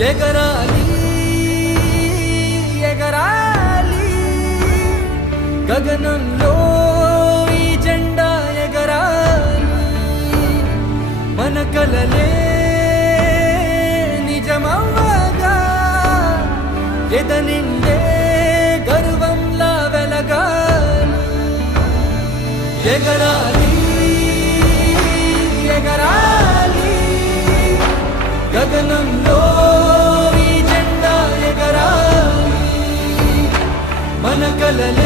ఎగరాలి ఎగరాలి గగనంలో ఈ జెండా ఎగరాలి మన కలలే నిజమవ్వగా ఎదనిండే గర్వంలా వెలగాలి ఎగరాలి ఎగరాలి గగనంలో ఈ జెండా ఎగరాలి మన కలలే